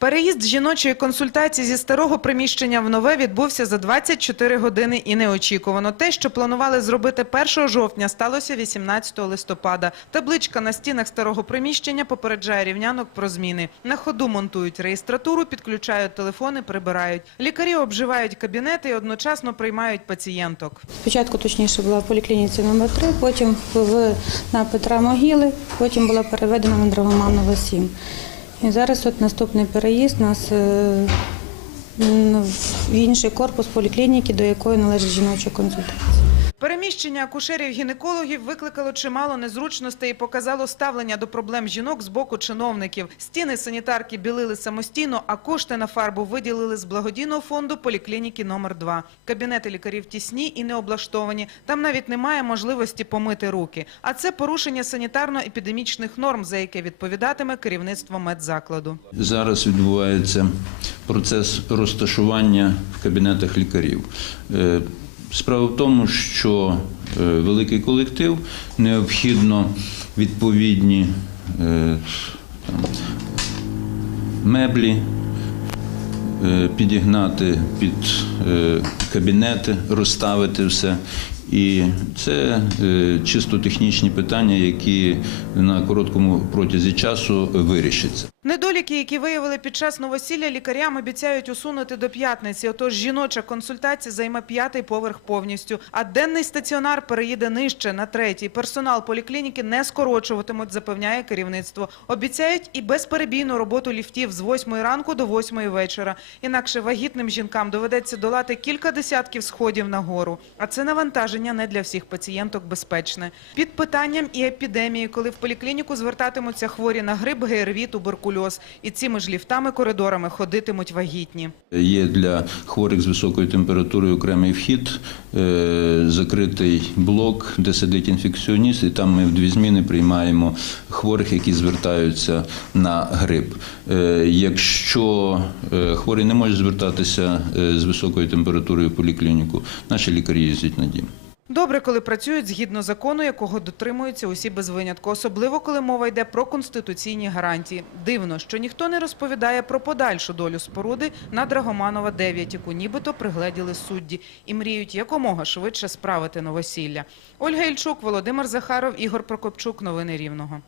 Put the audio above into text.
Переїзд жіночої консультації зі старого приміщення в нове відбувся за 24 години і неочікувано. Те, що планували зробити 1 жовтня, сталося 18 листопада. Табличка на стінах старого приміщення попереджає рівнянок про зміни. На ходу монтують реєстратуру, підключають телефони, прибирають. Лікарі обживають кабінети і одночасно приймають пацієнток. Спочатку точніше була в поліклініці номер 3 потім в, на Петра Могили, потім була переведена на Драгоманова 7. І зараз от наступний переїзд у нас е, в інший корпус поліклініки, до якої належить жіноча консультація. Переміщення акушерів-гінекологів викликало чимало незручностей і показало ставлення до проблем жінок з боку чиновників. Стіни санітарки білили самостійно, а кошти на фарбу виділили з благодійного фонду поліклініки номер 2 Кабінети лікарів тісні і не облаштовані. Там навіть немає можливості помити руки. А це порушення санітарно-епідемічних норм, за яке відповідатиме керівництво медзакладу. Зараз відбувається процес розташування в кабінетах лікарів. Справа в тому, що е, великий колектив необхідно відповідні е, там, меблі е, підігнати під кабінети, розставити все. І це чисто технічні питання, які на короткому протязі часу вирішаться. Недоліки, які виявили під час новосілля, лікарям обіцяють усунути до п'ятниці. Отож, жіноча консультація займе п'ятий поверх повністю, а денний стаціонар переїде нижче на третій. Персонал поліклініки не скорочуватимуть, запевняє керівництво. Обіцяють і безперебійну роботу ліфтів з 8 ранку до 8 вечора. Інакше вагітним жінкам доведеться долати кілька десятків сходів на гору. А це навантаження не для всіх пацієнток безпечне. Під питанням і епідемії, коли в поліклініку звертатимуться хворі на грип, ГРВІ, туберкульоз. І цими ж ліфтами коридорами ходитимуть вагітні. Є для хворих з високою температурою окремий вхід, е, закритий блок, де сидить інфекціоніст, і там ми в дві зміни приймаємо хворих, які звертаються на грип. Е, Якщо е, хворий не може звертатися з високою температурою в поліклініку, наші лікарі їздять на дім. Добре, коли працюють згідно закону, якого дотримуються усі без винятку, особливо коли мова йде про конституційні гарантії. Дивно, що ніхто не розповідає про подальшу долю споруди на Драгоманова 9, яку нібито пригледіли судді і мріють якомога швидше справити новосілля. Ольга Ільчук, Володимир Захаров, Ігор Прокопчук. Новини Рівного.